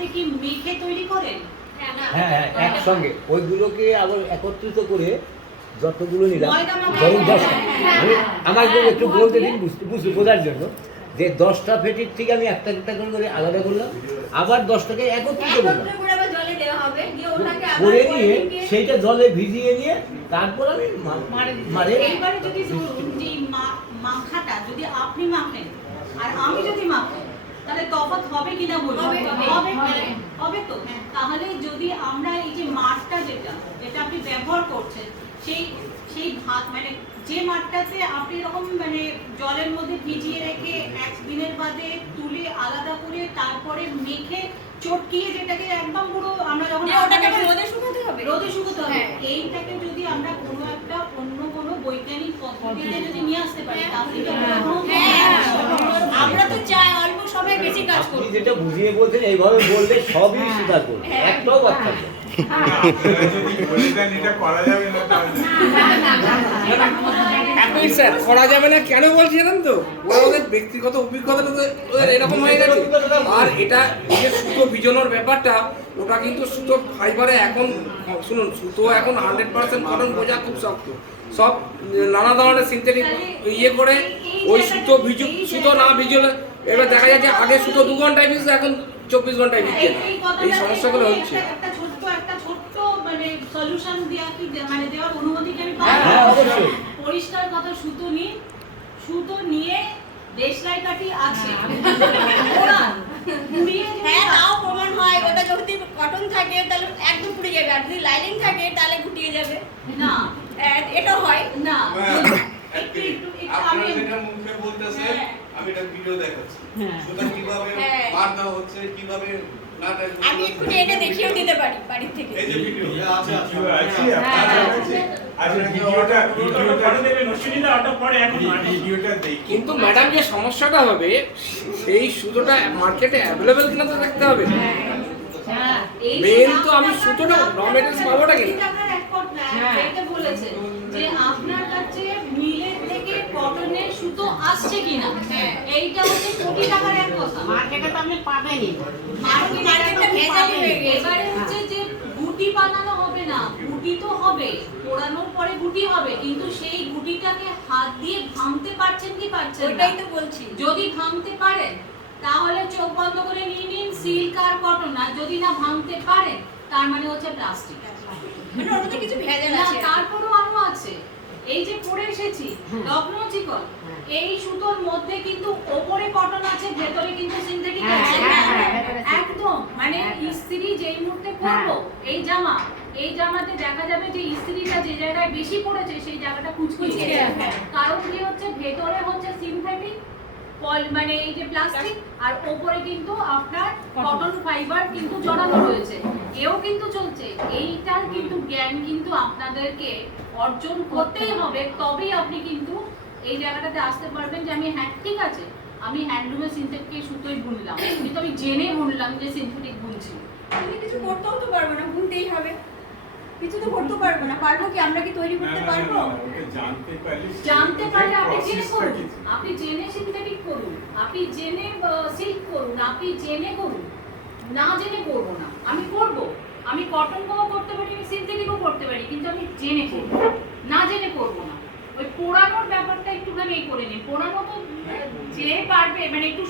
সাথে কি মেখে তৈরি করেন? হ্যাঁ হ্যাঁ, একসঙ্গে ওইগুলোকে আবার একত্রিত করে যতগুলো নিলাম, ময়দা মাখা। ধরুন 10টা, আমি আমার জন্য একটু হ্যাঁ, বলতে দিন, বোঝার জন্য যে 10টা ফেটির থেকে আমি একটা একটা করে আলাদা করলাম, আবার 10টাকে একত্রিত করলাম করে নিয়ে সেইটা জলে ভিজিয়ে নিয়ে তারপর আমি মারে। এইবারে যদি ধরুন যে মাখাটা যদি আপনি মাখেন আর আমি যদি মাখি, তাহলে তফাৎ হবে কিনা বলুন? হবে তো। তাহলে যদি আমরা এই যে মাঠটা যেটা আপনি ব্যবহার করছেন, সেই ভাত মানে যে মাঠটাতে আপনি এরকম মানে জলের মধ্যে ভিজিয়ে রেখে একদিনের বাদে তুলে আলাদা করে তারপরে মেখে চটকিয়ে যেটাকে একদম পুরো আমরা যখন রোদে শুকাতে হবে, এইটাকে যদি আমরা কোনো একটা অন্য কোনো বৈজ্ঞানিক পদ্ধতিতে যদি নিয়ে আসতে পারি, তাহলে আমরা তো চাই অল্প সময়ে বেশি কাজ করব। আপনি যেটা বুঝিয়ে বলছেন এইভাবে বললে সবই স্বীকার করবে, একটাও বাদ থাকবে না। করা যাবে না কেন বলছি জানেন তো, ওরা ওদের ব্যক্তিগত অভিজ্ঞতাটা ওদের এরকম হয়ে গেছে। আর এটা যে সুতো ভিজানোর ব্যাপারটা, ওটা কিন্তু সুতো ফাইবারে এখন শুনুন, সুতো এখন 100% কটন বোঝা খুব শক্ত, সব নানা ধরনের সিনথেটিক ইয়ে করে ওই সুতো না ভিজলে এবার দেখা যাচ্ছে আগে সুতো 2 ঘন্টায় ভিজছে, এখন 24 ঘন্টায় ভিজছে। এই সমস্যাগুলো হচ্ছে। একটা ছোট্ট মানে সলিউশন মানে দেওয়ার অনুমতি কি আমি পাবো? হ্যাঁ অবশ্যই। পরিষ্কার কথা, সুতো নিয়ে দেশলাই কাঠি আছে, তাও প্রমাণ হয় ওটা যদি কটন থাকে তাহলে একদম পুড়ে যাবে, আর যদি লাইনিং থাকে তাহলে গুটিয়ে যাবে না এটা হয় না। আপনারা যেটা মুখে বলতেছেন, আমি এটা ভিডিও দেখাচ্ছি, সুতরাং কিভাবে বার দেওয়া হচ্ছে, কিভাবে আমি একটু এনে দেখিয়েও দিতে পারি বাড়ি থেকে। এই যে ভিডিও আছে কিন্তু ম্যাডাম যে সমস্যাটা হবে, সেই সুতোটা মার্কেটে অ্যাভেলেবেল কিনা তো দেখতে হবে। মেন তো আমি সুতোটা র মেটেরিয়ালস পাবোটা কি? এটা বলেছে যে আপনার কাছে মিলের থেকে কটনের সুতো আসছে কিনা, এইটা হচ্ছে কোটি টাকার এক কথা। মার্কেটে তো আপনি পাবেনই। মার্কেটে ভেজালি হয়ে গেছে। এবারে হচ্ছে যে গুটি বানানো হবে না, গুটি তো হবে, পোড়ানোর পরে গুটি হবে, কিন্তু সেই গুটিটাকে হাত দিয়ে ভাঙতে পারছেন কি পারছেন না? ওটাই তো বলছি। যদি ভাঙতে পারেন তাহলে চোখ বন্ধ করে নিয়ে নিন সিল্ক আর কটন, আর যদি না ভাঙতে পারেন তার মানে হচ্ছে প্লাস্টিক। মানে ওর মধ্যে কিছু ভেজাল না, আছে। তারপরও আরো আছে। এই যে পরে এসেছি লখনৌ চিকন, এই সুতোর মধ্যে কিন্তু ওপরে কটন আছে, ভেতরে কিন্তু সিনথেটিক আছে। একদম মানে ইস্ত্রি যেই মুহূর্তে করবো এই জামাতে দেখা যাবে যে ইস্ত্রিটা যে জায়গায় বেশি পড়েছে সেই জায়গাটা কুচকুচে যাবে। কারণ কি হচ্ছে, ভেতরে হচ্ছে সিনথেটিক মানে এই যে প্লাস্টিক, আর ওপরে কিন্তু আপনার কটন ফাইবার কিন্তু জড়ানো রয়েছে, এও কিন্তু চলছে। এইটার কিন্তু জ্ঞান কিন্তু আপনাদেরকে অর্জন করতেই হবে, তবেই আপনি কিন্তু এই জায়গাটাতে আসতে পারবেন যে আমি হ্যাঁ ঠিক আছে, আমি হ্যান্ডলুমে সিনথেটিক সুতোই বুনলাম, কিন্তু আমি জেনে বুনলাম যে সিনথেটিক বুনছি। তুমি কিছু করতেও তো পারবো না, বুনতেই হবে। কিছু তো করতে পারবো না, পারবো কি? আমরা কি তৈরি করতে পারবো? জানতে পারলে আপনি জেনে করুন, আপনি জেনে সিনথেটিক করুন, আপনি জেনে সিল্ক করুন, আপনি জেনে করুন, না জেনে করবো না। আমি করব, আমি কটন করতে পারি, আমি সিনথেটিকও করতে পারি, কিন্তু আমি জেনে করবো, না জেনে করবো না। ওই পোড়ানোর ব্যাপারটা একটুখানি করে নিন, পোড়ানো তো যে পারবে মানে একটু